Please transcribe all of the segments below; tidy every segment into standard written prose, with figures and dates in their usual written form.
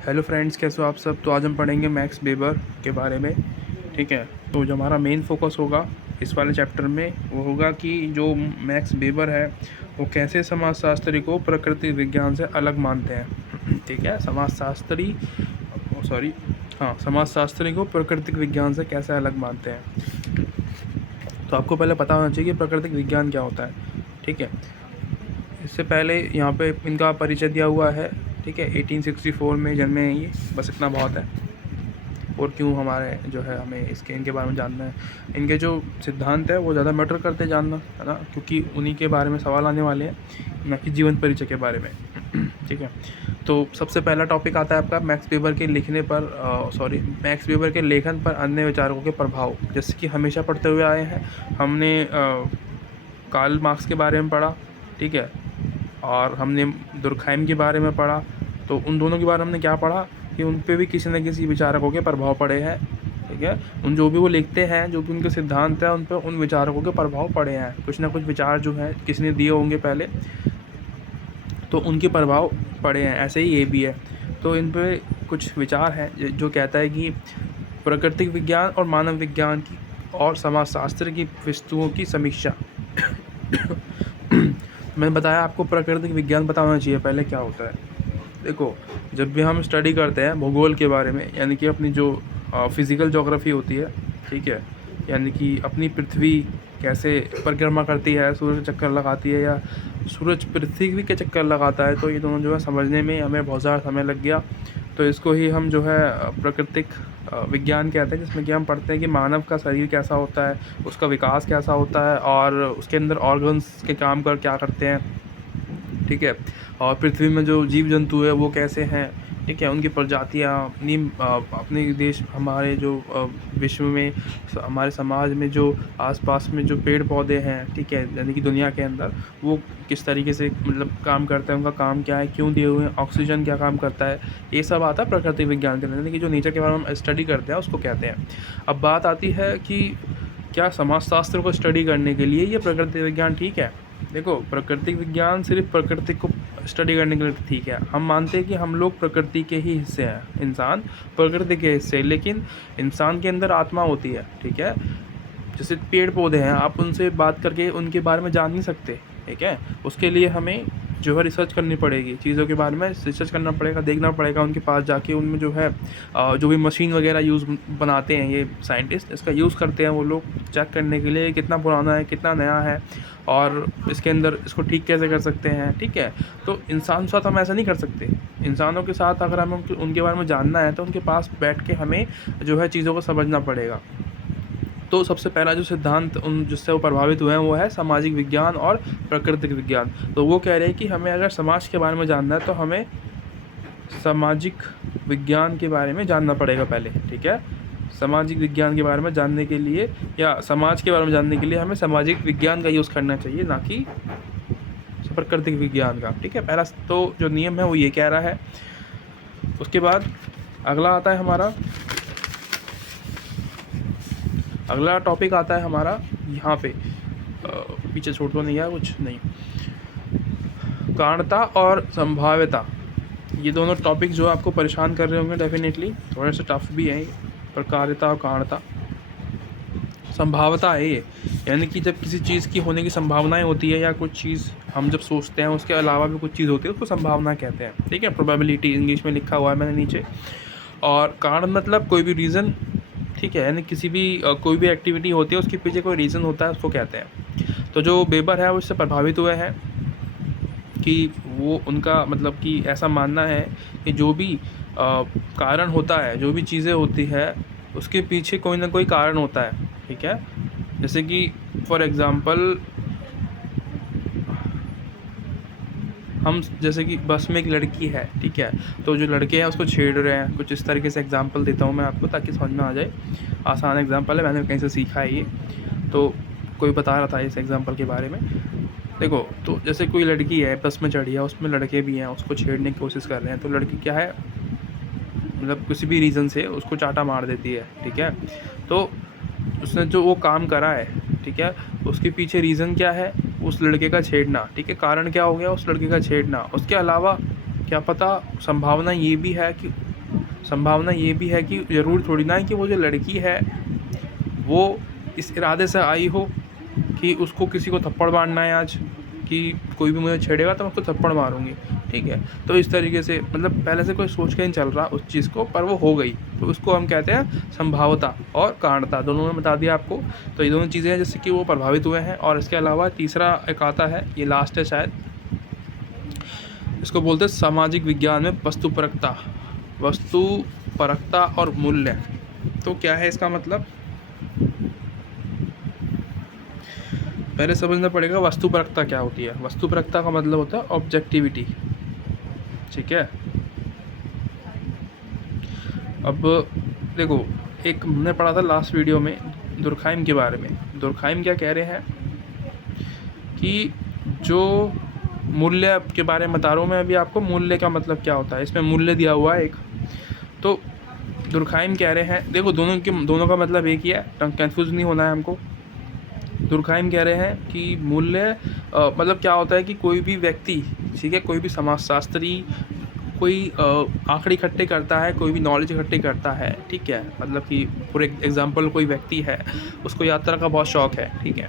Hello friends, कैसे हो आप सब। तो आज हम पढ़ेंगे मैक्स वेबर के बारे में। ठीक है, तो जो हमारा मेन फोकस होगा इस वाले चैप्टर में वो होगा कि जो मैक्स वेबर है वो कैसे समाजशास्त्री को प्रकृति विज्ञान से अलग मानते हैं। ठीक है, समाजशास्त्री को प्राकृतिक विज्ञान से कैसे अलग मानते हैं। तो आपको पहले पता होना चाहिए कि प्राकृतिक विज्ञान क्या होता है। ठीक है, इससे पहले यहाँ पे इनका परिचय दिया हुआ है। ठीक है, 1864 में जन्मे हैं ये, बस इतना बहुत है। और क्यों हमारे जो है हमें इनके बारे में जानना है। इनके जो सिद्धांत है वो ज़्यादा मैटर करते जानना, है ना, क्योंकि उन्हीं के बारे में सवाल आने वाले हैं, ना कि जीवन परिचय के बारे में। ठीक है, तो सबसे पहला टॉपिक आता है आपका मैक्स वेबर के मैक्स वेबर के लेखन पर अन्य विचारकों के प्रभाव। जैसे कि हमेशा पढ़ते हुए आए हैं हमने कार्ल मार्क्स के बारे में पढ़ा। ठीक है, और हमने दुर्खाइम के बारे में पढ़ा। तो उन दोनों के बारे में हमने क्या पढ़ा कि उन पे भी किसी न किसी विचारकों के प्रभाव पड़े हैं। ठीक है, उन जो भी वो लिखते हैं, जो भी उनके सिद्धांत हैं, उन पर उन विचारकों के प्रभाव पड़े हैं। कुछ ना कुछ विचार जो है किसी ने दिए होंगे पहले, तो उनके प्रभाव पड़े हैं। ऐसे ही ये भी है। तो इन पे कुछ विचार हैं जो कहता है कि प्राकृतिक विज्ञान और मानव विज्ञान की और समाजशास्त्र की वस्तुओं की समीक्षा। मैंने बताया आपको प्राकृतिक विज्ञान पता होना चाहिए पहले क्या होता है। देखो, जब भी हम स्टडी करते हैं भूगोल के बारे में, यानी कि अपनी जो फिज़िकल ज्योग्राफी होती है, ठीक है, यानी कि अपनी पृथ्वी कैसे परिक्रमा करती है, सूरज के चक्कर लगाती है या सूरज पृथ्वी के चक्कर लगाता है, तो ये दोनों जो है समझने में हमें बहुत ज़्यादा समय लग गया। तो इसको ही हम जो है प्राकृतिक विज्ञान कहते हैं, जिसमें कि हम पढ़ते हैं कि मानव का शरीर कैसा होता है, उसका विकास कैसा होता है और उसके अंदर ऑर्गन्स के काम क्या करते हैं। ठीक है, और पृथ्वी में जो जीव जंतु है वो कैसे हैं। ठीक है, उनकी प्रजातियाँ अपने देश, हमारे जो विश्व में, हमारे समाज में जो आसपास में जो पेड़ पौधे हैं, ठीक है, यानी कि दुनिया के अंदर, वो किस तरीके से मतलब काम करते हैं, उनका काम क्या है, क्यों दिए हुए हैं, ऑक्सीजन क्या काम करता है, ये सब आता है प्रकृति विज्ञान के अंदर, यानी कि जो नेचर के बारे में हम स्टडी करते हैं उसको कहते हैं। अब बात आती है कि क्या समाजशास्त्र को स्टडी करने के लिए ये प्रकृति विज्ञान ठीक है। देखो, प्राकृतिक विज्ञान सिर्फ प्रकृति को स्टडी करने के लिए ठीक है। हम मानते हैं कि हम लोग प्रकृति के ही हिस्से हैं, इंसान प्रकृति के हिस्से, लेकिन इंसान के अंदर आत्मा होती है। ठीक है, जैसे पेड़ पौधे हैं, आप उनसे बात करके उनके बारे में जान नहीं सकते। ठीक है, उसके लिए हमें जो है रिसर्च करनी पड़ेगी, चीज़ों के बारे में रिसर्च करना पड़ेगा, देखना पड़ेगा उनके पास जाके। उनमें जो है जो भी मशीन वगैरह बनाते हैं ये साइंटिस्ट, इसका यूज़ करते हैं वो लोग चेक करने के लिए कितना पुराना है, कितना नया है, और इसके अंदर इसको ठीक कैसे कर सकते हैं। ठीक है, तो इंसान के साथ हम ऐसा नहीं कर सकते। इंसानों के साथ अगर हमें उनके बारे में जानना है तो उनके पास बैठ के हमें जो है चीज़ों को समझना पड़ेगा। तो सबसे पहला जो सिद्धांत जिससे वो प्रभावित हुए हैं वो है सामाजिक विज्ञान और प्राकृतिक विज्ञान। तो वो कह रहे हैं कि हमें अगर समाज के बारे में जानना है तो हमें सामाजिक विज्ञान के बारे में जानना पड़ेगा पहले। ठीक है, सामाजिक विज्ञान के बारे में जानने के लिए या समाज के बारे में जानने के लिए हमें सामाजिक विज्ञान का यूज़ करना चाहिए, ना कि प्राकृतिक विज्ञान का। ठीक है, पहला तो जो नियम है वो ये कह रहा है। उसके बाद अगला टॉपिक आता है हमारा यहाँ पे, पीछे छोड़ तो नहीं है कुछ नहीं, कारणता और संभाव्यता। ये दोनों टॉपिक जो आपको परेशान कर रहे होंगे डेफिनेटली, थोड़े से टफ भी हैं, पर कारणता और कारणता। संभावता है ये, यानी कि जब किसी चीज़ की होने की संभावनाएं होती है या कुछ चीज़ हम जब सोचते हैं उसके अलावा भी कुछ चीज़ होती है, उसको संभावना कहते हैं। ठीक है, प्रोबेबिलिटी इंग्लिश में लिखा हुआ है मैंने नीचे। और कारण मतलब कोई भी रीज़न। ठीक है, यानी कोई भी एक्टिविटी होती है उसके पीछे कोई रीज़न होता है, उसको कहते हैं। तो जो वेबर है वो इससे प्रभावित हुए हैं कि वो उनका मतलब कि ऐसा मानना है कि जो भी कारण होता है, जो भी चीज़ें होती है, उसके पीछे कोई ना कोई कारण होता है। ठीक है, जैसे कि फॉर एग्ज़ाम्पल जैसे कि बस में एक लड़की है, ठीक है, तो जो लड़के हैं उसको छेड़ रहे हैं, कुछ इस तरीके से एग्जांपल देता हूँ मैं आपको ताकि समझ में आ जाए। आसान एग्जांपल है, मैंने कहीं से सीखा है ये, तो कोई बता रहा था इस एग्जांपल के बारे में। देखो, तो जैसे कोई लड़की है, बस में चढ़ी है, उसमें लड़के भी हैं, उसको छेड़ने की कोशिश कर रहे हैं, तो लड़की क्या है, मतलब किसी भी रीज़न से उसको चाटा मार देती है। ठीक है, तो उसने जो वो काम करा है, ठीक है, उसके पीछे रीज़न क्या है, उस लड़के का छेड़ना। ठीक है, कारण क्या हो गया, उस लड़के का छेड़ना। उसके अलावा क्या पता संभावना ये भी है कि संभावना ये भी है कि ज़रूर थोड़ी ना है कि वो जो लड़की है वो इस इरादे से आई हो कि उसको किसी को थप्पड़ मारना है आज, कि कोई भी मुझे छेड़ेगा तो मैं उसको थप्पड़ मारूंगी, ठीक है। तो इस तरीके से मतलब पहले से कोई सोच के नहीं चल रहा उस चीज़ को, पर वो हो गई, तो उसको हम कहते हैं संभाव्यता और कारणता, दोनों में बता दिया आपको। तो ये दोनों चीज़ें हैं जिससे कि वो प्रभावित हुए हैं। और इसके अलावा तीसरा एक आता है, ये लास्ट है शायद, इसको बोलते हैं सामाजिक विज्ञान में वस्तुपरकता। वस्तुपरकता और मूल्य, तो क्या है इसका मतलब, पहले समझना पड़ेगा वस्तुपरकता क्या होती है। वस्तुपरकता का मतलब होता है ऑब्जेक्टिविटी, ठीक है। अब देखो, एक हमने पढ़ा था लास्ट वीडियो में दुर्खाइम के बारे में। दुर्खाइम क्या कह रहे हैं कि जो मूल्य के बारे में बता रहा हूँ मैं अभी आपको, मूल्य का मतलब क्या होता है, इसमें मूल्य दिया हुआ है एक। तो दुर्खाइम कह रहे हैं, देखो दोनों का मतलब एक ही है, कंफ्यूज नहीं होना है हमको। दुर्खाइम कह रहे हैं कि मूल्य मतलब क्या होता है कि कोई भी व्यक्ति, ठीक है, कोई भी समाजशास्त्री कोई आंकड़े इकट्ठे करता है, कोई भी नॉलेज इकट्ठे करता है, ठीक है। मतलब कि फॉर एग्जांपल कोई व्यक्ति है, उसको यात्रा का बहुत शौक़ है, ठीक है।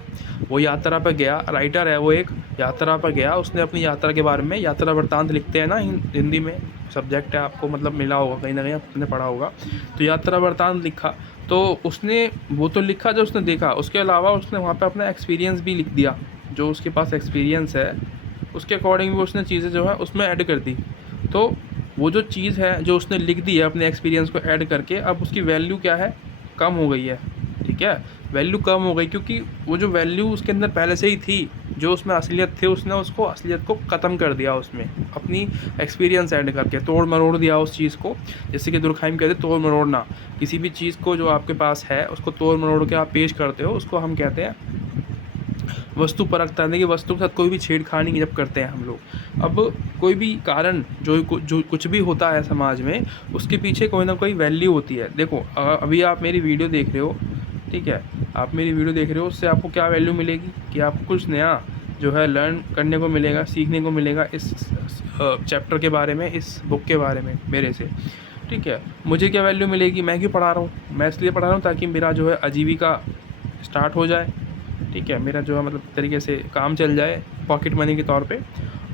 वो यात्रा पर गया, राइटर है वो, एक यात्रा पर गया, उसने अपनी यात्रा के बारे में, यात्रा वृत्तांत लिखते हैं ना हिंदी में, सब्जेक्ट है, आपको मतलब मिला होगा कहीं ना कहीं, आपने पढ़ा होगा। तो यात्रा वृत्तांत लिखा, तो उसने वो तो लिखा जो उसने देखा, उसके अलावा उसने वहाँ पर अपना एक्सपीरियंस भी लिख दिया, जो उसके पास एक्सपीरियंस है उसके अकॉर्डिंग भी उसने चीज़ें जो है उसमें ऐड कर दी। तो वो जो चीज़ है जो उसने लिख दी है अपने एक्सपीरियंस को ऐड करके, अब उसकी वैल्यू क्या है, कम हो गई है, ठीक है। वैल्यू कम हो गई क्योंकि वो जो वैल्यू उसके अंदर पहले से ही थी, जो उसमें असलियत थी, उसने उसको असलियत को ख़त्म कर दिया, उसमें अपनी एक्सपीरियंस ऐड करके तोड़ मरोड़ दिया उस चीज़ को। जैसे कि दुर्खाइम कहते हैं तोड़ मरोड़ना, किसी भी चीज़ को जो आपके पास है उसको तोड़ मरोड़ के आप पेश करते हो, उसको हम कहते हैं वस्तुपरकता। यानी कि वस्तु के साथ कोई भी छेड़खानी जब करते हैं हम लोग। अब कोई भी कारण जो कुछ भी होता है समाज में, उसके पीछे कोई ना कोई वैल्यू होती है। देखो अभी आप मेरी वीडियो देख रहे हो, ठीक है, आप मेरी वीडियो देख रहे हो, उससे आपको क्या वैल्यू मिलेगी कि आपको कुछ नया जो है लर्न करने को मिलेगा, सीखने को मिलेगा इस चैप्टर के बारे में, इस बुक के बारे में मेरे से, ठीक है। मुझे क्या वैल्यू मिलेगी, मैं क्यों पढ़ा रहा हूँ, मैं इसलिए पढ़ा रहा हूँ ताकि मेरा जो है आजीविका स्टार्ट हो जाए, ठीक है, मेरा जो है मतलब तरीके से काम चल जाए पॉकेट मनी के तौर पे।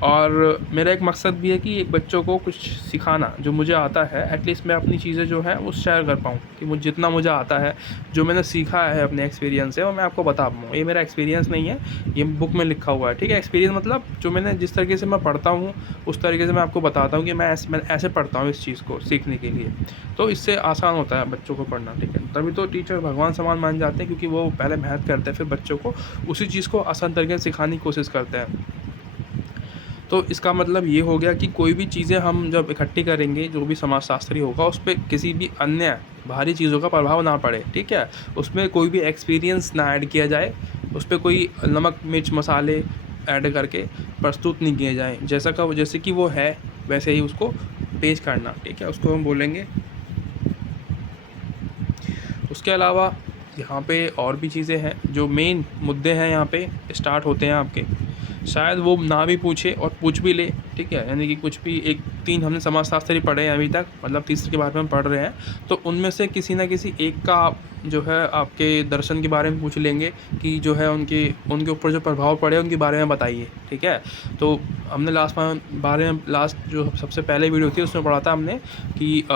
और मेरा एक मकसद भी है कि एक बच्चों को कुछ सिखाना, जो मुझे आता है एटलीस्ट मैं अपनी चीज़ें जो है वो शेयर कर पाऊँ, कि मुझे जितना मुझे आता है, जो मैंने सीखा है अपने एक्सपीरियंस से, वो मैं आपको बता पाऊँ। ये मेरा एक्सपीरियंस नहीं है, ये बुक में लिखा हुआ है, ठीक है। एक्सपीरियंस मतलब जो मैंने जिस तरीके से मैं पढ़ता हूँ उस तरीके से मैं आपको बताता हूँ कि मैं ऐसे पढ़ता हूँ इस चीज़ को सीखने के लिए। तो इससे आसान होता है बच्चों को पढ़ना, ठीक है। तभी तो टीचर भगवान समान मान जाते हैं, क्योंकि वो पहले मेहनत करते हैं, फिर बच्चों को उसी चीज़ को आसान तरीके से सिखाने की कोशिश करते हैं। तो इसका मतलब ये हो गया कि कोई भी चीज़ें हम जब इकट्ठी करेंगे, जो भी समाजशास्त्री होगा, उस पर किसी भी अन्य बाहरी चीज़ों का प्रभाव ना पड़े, ठीक है। उसमें कोई भी एक्सपीरियंस ना ऐड किया जाए, उस पर कोई नमक मिर्च मसाले ऐड करके प्रस्तुत नहीं किए जाएँ, जैसे कि वो है वैसे ही उसको पेश करना, ठीक है, उसको हम बोलेंगे। उसके अलावा यहाँ पे और भी चीज़ें हैं, जो मेन मुद्दे हैं यहाँ पे स्टार्ट होते हैं आपके, शायद वो ना भी पूछे और पूछ भी ले, ठीक है। यानी कि कुछ भी 3 हमने समाजशास्त्री पढ़े हैं अभी तक, मतलब तीसरे के बारे में पढ़ रहे हैं, तो उनमें से किसी ना किसी एक का जो है आपके दर्शन के बारे में पूछ लेंगे कि जो है उनके ऊपर जो प्रभाव पड़े उनके बारे में बताइए, ठीक है। तो हमने लास्ट जो सबसे पहले वीडियो थी उसमें पढ़ा था हमने कि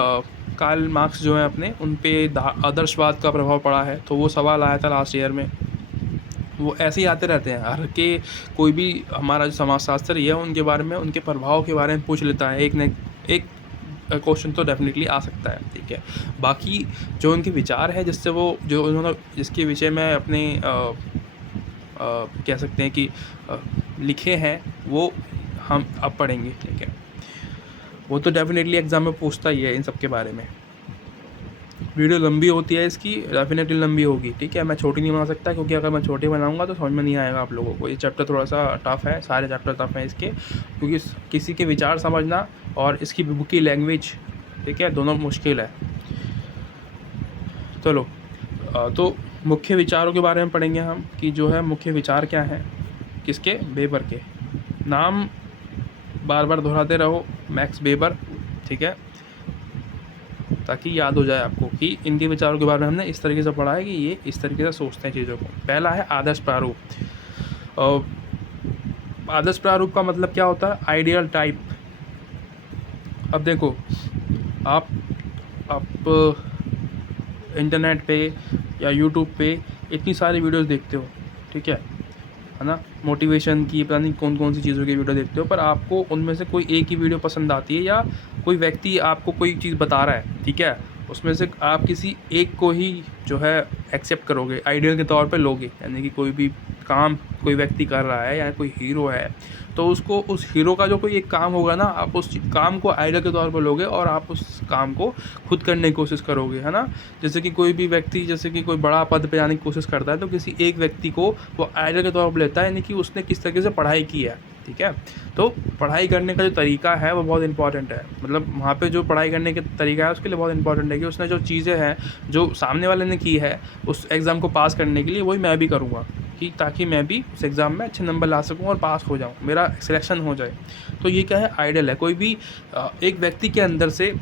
कार्ल मार्क्स जो है अपने, उन पे आदर्शवाद का प्रभाव पड़ा है। तो वो सवाल आया था लास्ट ईयर में, वो ऐसे ही आते रहते हैं हर के, कोई भी हमारा जो समाजशास्त्री है उनके बारे में, उनके प्रभाव के बारे में पूछ लेता है, एक न एक क्वेश्चन तो डेफिनेटली आ सकता है, ठीक है। बाकी जो उनके विचार है, जिससे वो जो उन्होंने जिसके विषय में अपने कह सकते हैं कि लिखे हैं, वो हम अब पढ़ेंगे, ठीक है। वो तो डेफिनेटली एग्ज़ाम में पूछता ही है इन सब के बारे में। वीडियो लंबी होती है इसकी, डेफिनेटली लंबी होगी, ठीक है। मैं छोटी नहीं बना सकता, क्योंकि अगर मैं छोटी बनाऊंगा तो समझ में नहीं आएगा आप लोगों को। ये चैप्टर थोड़ा सा टफ है, सारे चैप्टर टफ हैं इसके, क्योंकि किसी के विचार समझना और इसकी बुक की लैंग्वेज, ठीक है, दोनों मुश्किल है। चलो तो मुख्य विचारों के बारे में पढ़ेंगे हम, कि जो है मुख्य विचार क्या हैं, किसके, वेबर के। नाम बार बार दोहराते रहो, मैक्स वेबर, ठीक है। ताकि याद हो जाए आपको कि इनके विचारों के बारे में हमने इस तरीके से पढ़ा है कि ये इस तरीके से सोचते हैं चीज़ों को। पहला है आदर्श प्रारूप। आदर्श प्रारूप का मतलब क्या होता है? Ideal type. अब देखो, आप इंटरनेट पे या यूट्यूब पे इतनी सारी वीडियोस देखते हो, ठीक है ना, मोटिवेशन की, पता नहीं कौन कौन सी चीज़ों की वीडियो देखते हो, पर आपको उनमें से कोई एक ही वीडियो पसंद आती है, या कोई व्यक्ति आपको कोई चीज़ बता रहा है, ठीक है, उसमें से आप किसी एक को ही जो है एक्सेप्ट करोगे, आइडियल के तौर पे लोगे। यानी कि कोई भी काम कोई व्यक्ति कर रहा है या कोई हीरो है, तो उसको, उस हीरो का जो कोई एक काम होगा ना, आप उस काम को आइडियल के तौर पर लोगे और आप उस काम को खुद करने की कोशिश करोगे, है ना। जैसे कि कोई भी व्यक्ति, जैसे कि कोई बड़ा पद पे जाने की कोशिश करता है, तो किसी एक व्यक्ति को वो आइडियल के तौर पर लेता है, यानी कि उसने किस तरीके से पढ़ाई की है, ठीक है। तो पढ़ाई करने का जो तरीका है वो बहुत इंपॉर्टेंट है। मतलब वहाँ पे जो पढ़ाई करने का तरीका है उसके लिए बहुत इंपॉर्टेंट है कि उसने जो चीज़ें हैं जो सामने वाले ने की है उस एग्ज़ाम को पास करने के लिए, वही मैं भी करूँगा, कि ताकि मैं भी उस एग्ज़ाम में अच्छे नंबर ला सकूँ और पास हो जाऊँ, मेरा सिलेक्शन हो जाए। तो ये क्या है? आइडियल है। कोई भी एक व्यक्ति के अंदर से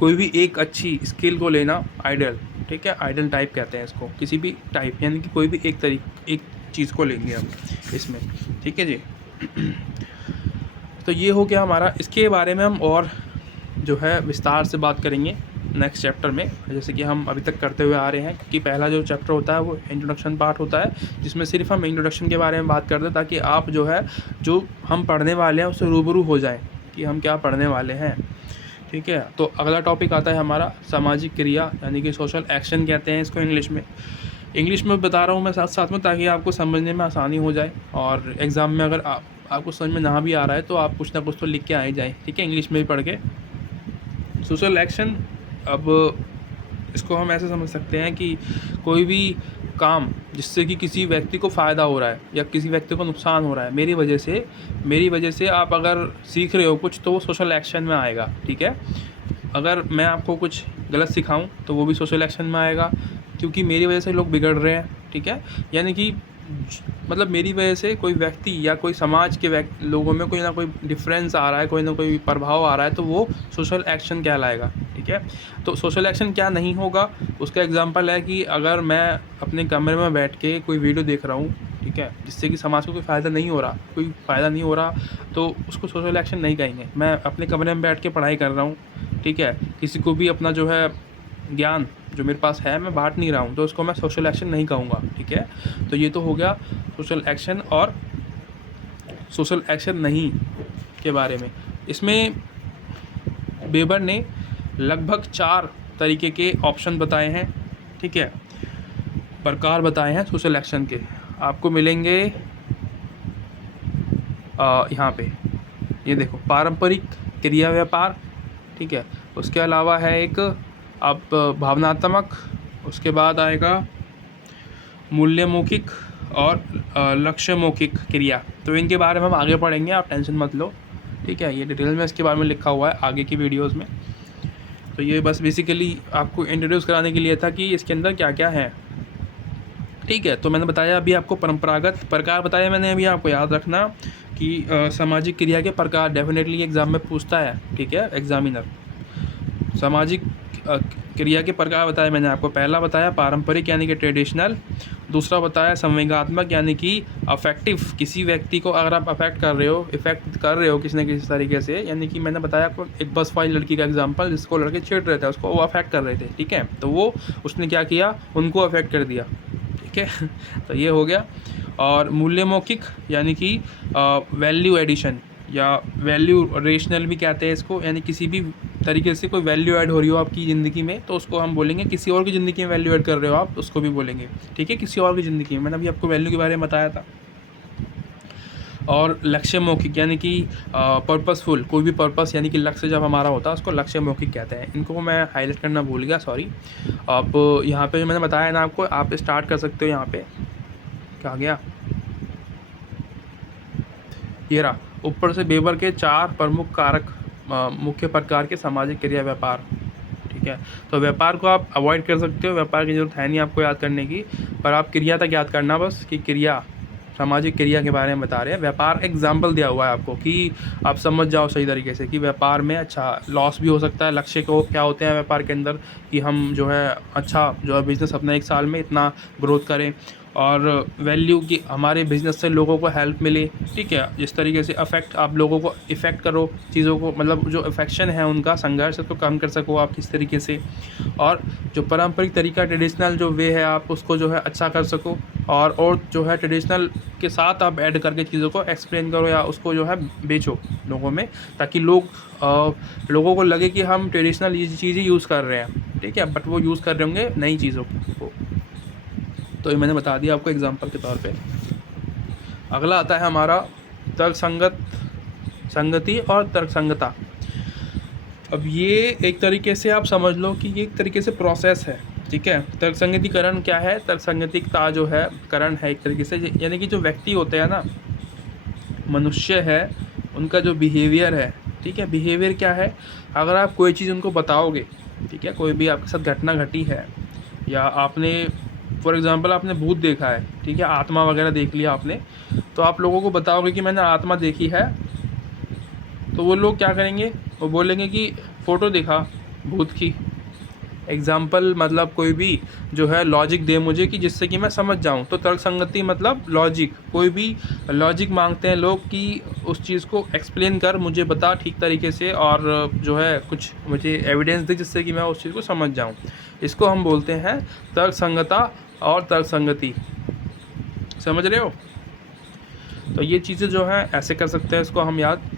कोई भी एक अच्छी स्किल को लेना आइडियल, ठीक है। आइडियल टाइप कहते हैं इसको, किसी भी टाइप, यानी कि कोई भी एक चीज़ को लेंगे हम इसमें, ठीक है जी। तो ये हो गया हमारा। इसके बारे में हम और जो है विस्तार से बात करेंगे नेक्स्ट चैप्टर में, जैसे कि हम अभी तक करते हुए आ रहे हैं। क्योंकि पहला जो चैप्टर होता है वो इंट्रोडक्शन पार्ट होता है, जिसमें सिर्फ हम इंट्रोडक्शन के बारे में बात करते हैं, ताकि आप जो है जो हम पढ़ने वाले हैं उससे रूबरू हो जाएं कि हम क्या पढ़ने वाले हैं, ठीक है। तो अगला टॉपिक आता है हमारा सामाजिक क्रिया, यानी कि सोशल एक्शन कहते हैं इसको इंग्लिश में बता रहा हूँ मैं साथ साथ में, ताकि आपको समझने में आसानी हो जाए। और एग्ज़ाम में अगर आपको समझ में ना भी आ रहा है तो आप कुछ ना कुछ तो लिख के आ ही जाए, ठीक है, इंग्लिश में भी पढ़ के। सोशल एक्शन, अब इसको हम ऐसे समझ सकते हैं कि कोई भी काम जिससे कि किसी व्यक्ति को फ़ायदा हो रहा है या किसी व्यक्ति को नुकसान हो रहा है, मेरी वजह से आप अगर सीख रहे हो कुछ, तो वो सोशल एक्शन में आएगा, ठीक है। अगर मैं आपको कुछ गलत सिखाऊं तो वो भी सोशल एक्शन में आएगा, क्योंकि मेरी वजह से लोग बिगड़ रहे हैं, ठीक है। यानी कि मतलब मेरी वजह से कोई व्यक्ति या कोई समाज के लोगों में कोई ना कोई डिफरेंस आ रहा है, कोई ना कोई प्रभाव आ रहा है, तो वो सोशल एक्शन कहलाएगा, ठीक है। तो सोशल एक्शन क्या नहीं होगा, उसका एग्जांपल है कि अगर मैं अपने कमरे में बैठ के कोई वीडियो देख रहा हूँ, ठीक है, जिससे कि समाज को कोई फ़ायदा नहीं हो रहा, तो उसको सोशल एक्शन नहीं कहेंगे। मैं अपने कमरे में बैठ के पढ़ाई कर रहा हूँ, ठीक है, किसी को भी अपना जो है ज्ञान जो मेरे पास है मैं बांट नहीं रहा हूँ, तो उसको मैं सोशल एक्शन नहीं कहूँगा, ठीक है। तो ये तो हो गया सोशल एक्शन और सोशल एक्शन नहीं के बारे में। इसमें वेबर ने लगभग 4 तरीके के ऑप्शन बताए हैं, ठीक है, प्रकार बताए हैं सोशल एक्शन के, आपको मिलेंगे यहाँ पे, ये देखो, पारंपरिक क्रिया व्यापार, ठीक है, उसके अलावा है एक अब भावनात्मक, उसके बाद आएगा मूल्य मौखिक और लक्ष्य मौखिक क्रिया। तो इनके बारे में हम आगे पढ़ेंगे, आप टेंशन मत लो, ठीक है। ये डिटेल में इसके बारे में लिखा हुआ है आगे की वीडियोस में। तो ये बस बेसिकली आपको इंट्रोड्यूस कराने के लिए था कि इसके अंदर क्या क्या है, ठीक है। तो मैंने बताया अभी आपको परंपरागत प्रकार बताया मैंने अभी, आपको याद रखना कि सामाजिक क्रिया के प्रकार डेफिनेटली एग्ज़ाम में पूछता है, ठीक है, एग्जामिनर। सामाजिक क्रिया के प्रकार बताए मैंने आपको। पहला बताया पारंपरिक यानी कि ट्रेडिशनल, दूसरा बताया संवेगात्मक यानी कि अफेक्टिव, किसी व्यक्ति को अगर आप इफ़ेक्ट कर रहे हो किसी न किसी तरीके से, यानी कि मैंने बताया आपको एक बस वाली लड़की का एग्जांपल, जिसको लड़के छेड़ रहे थे, उसको वो अफेक्ट कर रहे थे, ठीक है, तो वो उसने क्या किया, उनको अफेक्ट कर दिया, ठीक है। तो ये हो गया। और मूल्य मौखिक यानी कि वैल्यू एडिशन या वैल्यू रेशनल भी कहते हैं इसको, यानी किसी भी तरीके से कोई वैल्यू ऐड हो रही हो आपकी ज़िंदगी में, तो उसको हम बोलेंगे, किसी और की ज़िंदगी में वैल्यू ऐड कर रहे हो आप, उसको भी बोलेंगे, ठीक है, किसी और की ज़िंदगी में। मैंने अभी आपको वैल्यू के बारे में बताया था। और लक्ष्य मौखिक यानी कि पर्पसफुल, कोई भी पर्पस यानी कि लक्ष्य जब हमारा होता है उसको लक्ष्य मौखिक कहते हैं। इनको मैं हाईलाइट करना भूल गया, सॉरी। आप यहाँ पे मैंने बताया ना आपको, आप स्टार्ट कर सकते हो। यहाँ पे क्या गया, ये रहा ऊपर से वेबर के 4 प्रमुख कारक, मुख्य प्रकार के सामाजिक क्रिया व्यापार, ठीक है। तो व्यापार को आप अवॉइड कर सकते हो, व्यापार की जरूरत है नहीं आपको याद करने की, पर आप क्रिया तक याद करना बस, कि क्रिया सामाजिक क्रिया के बारे में बता रहे हैं। व्यापार एग्जाम्पल दिया हुआ है आपको कि आप समझ जाओ सही तरीके से कि व्यापार में अच्छा लॉस भी हो सकता है। लक्ष्य को क्या होते हैं व्यापार के अंदर कि हम जो है अच्छा जो है बिज़नेस अपना 1 साल में इतना ग्रोथ करें और वैल्यू की हमारे बिज़नेस से लोगों को हेल्प मिले, ठीक है। जिस तरीके से अफेक्ट आप लोगों को इफ़ेक्ट करो चीज़ों को, मतलब जो अफेक्शन है उनका संघर्ष को कम कर सको आप किस तरीके से, और जो पारंपरिक तरीका ट्रेडिशनल जो वे है आप उसको जो है अच्छा कर सको, और जो है ट्रेडिशनल के साथ आप ऐड करके चीज़ों को एक्सप्लेन करो या उसको जो है बेचो लोगों में, ताकि लोगों को लगे कि हम ट्रेडिशनल ये चीज़ें यूज़ कर रहे हैं, ठीक है, बट वो यूज़ कर रहे होंगे नई चीज़ों को। तो ये मैंने बता दिया आपको एग्जांपल के तौर पे। अगला आता है हमारा संगति और तर्कसंगता। अब ये एक तरीके से आप समझ लो कि ये एक तरीके से प्रोसेस है, ठीक है। तर्कसंगतिकरण क्या है? तर्कसंगतिकता जो है करण है एक तरीके से, यानी कि जो व्यक्ति होते हैं ना, मनुष्य है, उनका जो बिहेवियर है, ठीक है। बिहेवियर क्या है? अगर आप कोई चीज़ उनको बताओगे, ठीक है, कोई भी आपके साथ घटना घटी है या आपने फॉर एग्ज़ाम्पल आपने भूत देखा है, ठीक है, आत्मा वगैरह देख लिया आपने, तो आप लोगों को बताओगे कि मैंने आत्मा देखी है, तो वो लोग क्या करेंगे? वो बोलेंगे कि फ़ोटो दिखा भूत की। एग्ज़ाम्पल मतलब कोई भी जो है लॉजिक दे मुझे कि जिससे कि मैं समझ जाऊं। तो तर्कसंगति मतलब लॉजिक, कोई भी लॉजिक मांगते हैं लोग कि उस चीज़ को एक्सप्लेन कर मुझे बता ठीक तरीके से, और जो है कुछ मुझे एविडेंस दे जिससे कि मैं उस चीज़ को समझ जाऊं। इसको हम बोलते हैं तर्कसंगता और तर्कसंगति। समझ रहे हो? तो ये चीज़ें जो है ऐसे कर सकते हैं, इसको हम याद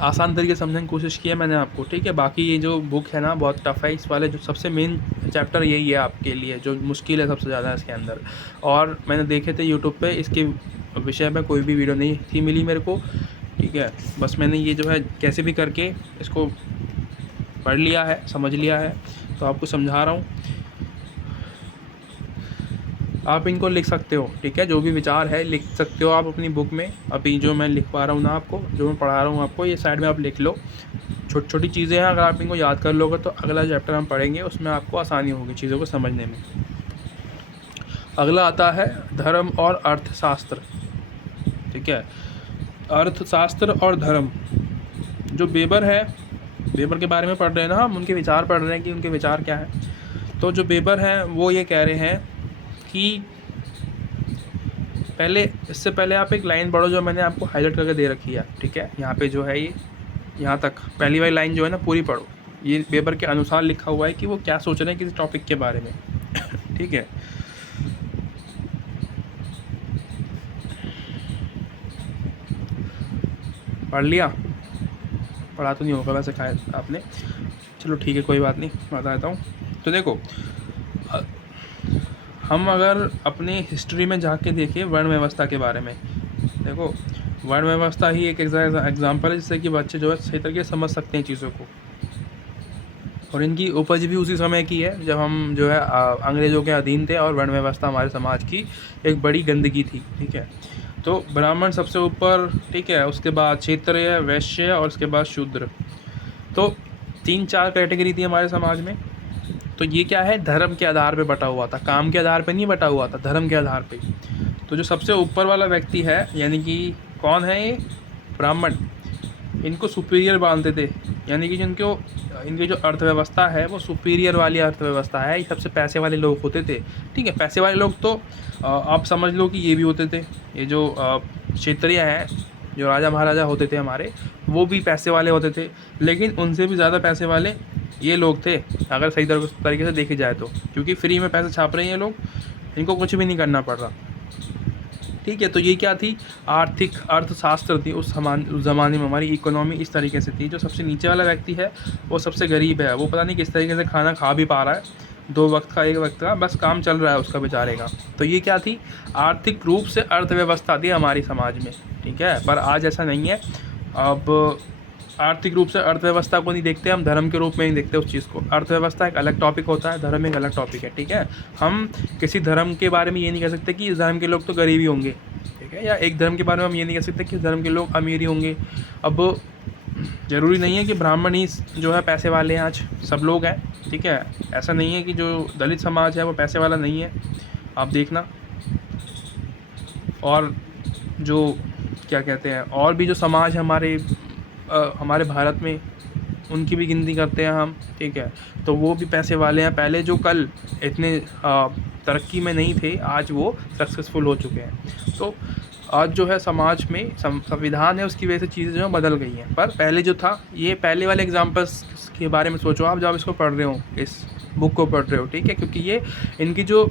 आसान तरीके से समझने की कोशिश की है मैंने आपको, ठीक है। बाकी ये जो बुक है ना बहुत टफ़ है, इस वाले जो सबसे मेन चैप्टर यही है आपके लिए, जो मुश्किल है सबसे ज़्यादा इसके अंदर। और मैंने देखे थे यूट्यूब पे इसके विषय में कोई भी वीडियो नहीं थी मिली मेरे को, ठीक है। बस मैंने ये जो है कैसे भी करके इसको पढ़ लिया है, समझ लिया है, तो आपको समझा रहा हूँ। आप इनको लिख सकते हो, ठीक है, जो भी विचार है लिख सकते हो आप अपनी बुक में। अभी जो मैं लिख पा रहा हूँ ना आपको, जो मैं पढ़ा रहा हूँ आपको, ये साइड में आप लिख लो। छोटी छोटी चीज़ें हैं, अगर आप इनको याद कर लोगे तो अगला चैप्टर हम पढ़ेंगे उसमें आपको आसानी होगी चीज़ों को समझने में। अगला आता है धर्म और अर्थशास्त्र, ठीक है। अर्थशास्त्र और धर्म, जो बेबर है, बेबर के बारे में पढ़ रहे हैं ना हम, उनके विचार पढ़ रहे हैं कि उनके विचार क्या हैं। तो जो बेबर हैं वो ये कह रहे हैं कि इससे पहले आप एक लाइन पढ़ो जो मैंने आपको हाईलाइट करके दे रखी है, ठीक है। यहाँ पे जो है ये यहाँ तक पहली वाली लाइन जो है ना पूरी पढ़ो। ये बेबर के अनुसार लिखा हुआ है कि वो क्या सोच रहे हैं किसी टॉपिक के बारे में, ठीक है। पढ़ लिया? पढ़ा तो नहीं होगा वैसे शायद आपने, चलो ठीक है कोई बात नहीं, बता देता हूँ। तो देखो, हम अगर अपनी हिस्ट्री में जाके देखें वर्ण व्यवस्था के बारे में, देखो वर्ण व्यवस्था ही एक एग्जाम्पल है जिससे कि बच्चे जो है सही तरीके से समझ सकते हैं चीज़ों को। और इनकी उपज भी उसी समय की है जब हम जो है अंग्रेज़ों के अधीन थे, और वर्ण व्यवस्था हमारे समाज की एक बड़ी गंदगी थी, ठीक है। तो ब्राह्मण सबसे ऊपर, ठीक है, उसके बाद क्षत्रिय, वैश्य और उसके बाद शूद्र। तो 3-4 कैटेगरी थी हमारे समाज में। तो ये क्या है? धर्म के आधार पे बटा हुआ था, काम के आधार पे नहीं बटा हुआ था, धर्म के आधार पे। तो जो सबसे ऊपर वाला व्यक्ति है, यानी कि कौन है ये? ब्राह्मण। इनको सुपीरियर मानते थे, यानी कि इनकी जो अर्थव्यवस्था है वो सुपीरियर वाली अर्थव्यवस्था है। ये सबसे पैसे वाले लोग होते थे, ठीक है। पैसे वाले लोग तो आप समझ लो कि ये भी होते थे, ये जो क्षत्रिय हैं, जो राजा महाराजा होते थे हमारे, वो भी पैसे वाले होते थे। लेकिन उनसे भी ज़्यादा पैसे वाले ये लोग थे, अगर सही तरीके से देखे जाए तो, क्योंकि फ्री में पैसे छाप रहे हैं ये लोग, इनको कुछ भी नहीं करना पड़ रहा, ठीक है। तो ये क्या थी? आर्थिक अर्थशास्त्र थी उस ज़माने में। हमारी इकोनॉमी इस तरीके से थी। जो सबसे नीचे वाला व्यक्ति है वो सबसे गरीब है, वो पता नहीं किस तरीके से खाना खा भी पा रहा है, 2 वक्त का 1 वक्त का, बस काम चल रहा है उसका बेचारे का। तो ये क्या थी? आर्थिक रूप से अर्थव्यवस्था थी हमारी समाज में, ठीक है। पर आज ऐसा नहीं है। अब आर्थिक रूप से अर्थव्यवस्था को नहीं देखते हम, धर्म के रूप में नहीं देखते उस चीज़ को। अर्थव्यवस्था एक अलग टॉपिक होता है, धर्म एक अलग टॉपिक है, ठीक है। हम किसी धर्म के बारे में ये नहीं कह सकते कि इस धर्म के लोग तो गरीब ही होंगे, ठीक है, या एक धर्म के बारे में हम ये नहीं कह सकते कि इस धर्म के लोग अमीर ही होंगे। अब ज़रूरी नहीं है कि ब्राह्मण ही जो है पैसे वाले हैं, आज सब लोग हैं, ठीक है। ऐसा नहीं है कि जो दलित समाज है वो पैसे वाला नहीं है, आप देखना। और जो क्या कहते हैं, और भी जो समाज हमारे भारत में, उनकी भी गिनती करते हैं हम, ठीक है। तो वो भी पैसे वाले हैं, पहले जो कल इतने तरक्की में नहीं थे, आज वो सक्सेसफुल हो चुके हैं। तो आज जो है समाज में संविधान है, उसकी वजह से चीज़ें जो है बदल गई हैं। पर पहले जो था, ये पहले वाले एग्जाम्पल्स के बारे में सोचो आप जब इसको पढ़ रहे हो, इस बुक को पढ़ रहे हो, ठीक है, क्योंकि ये इनकी जो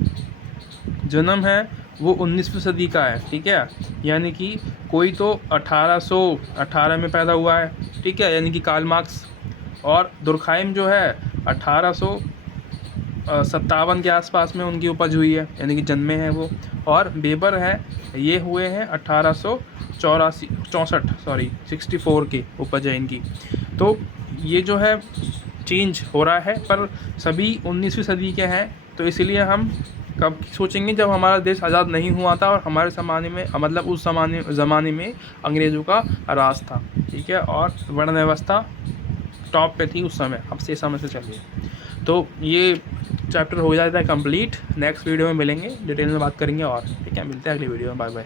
जन्म है वो 19वीं सदी का है, ठीक है। यानी कि कोई तो 1818 में पैदा हुआ है, ठीक है, यानी कि कार्ल मार्क्स, और दुर्खाइम जो है 1857 के आसपास में उनकी उपज हुई है, यानी कि जन्मे हैं वो। और बेबर है, ये हुए हैं 64 की उपज है इनकी। तो ये जो है चेंज हो रहा है, पर सभी 19वीं सदी के हैं। तो इसलिए हम कब सोचेंगे जब हमारा देश आज़ाद नहीं हुआ था और हमारे ज़माने में, मतलब उस ज़माने में अंग्रेज़ों का राज था, ठीक है, और वर्ण व्यवस्था टॉप पे थी उस समय। अब से समय से चलिए, तो ये चैप्टर हो जाता है कंप्लीट। नेक्स्ट वीडियो में मिलेंगे, डिटेल में बात करेंगे और, ठीक है, मिलते हैं अगली वीडियो में। Bye bye.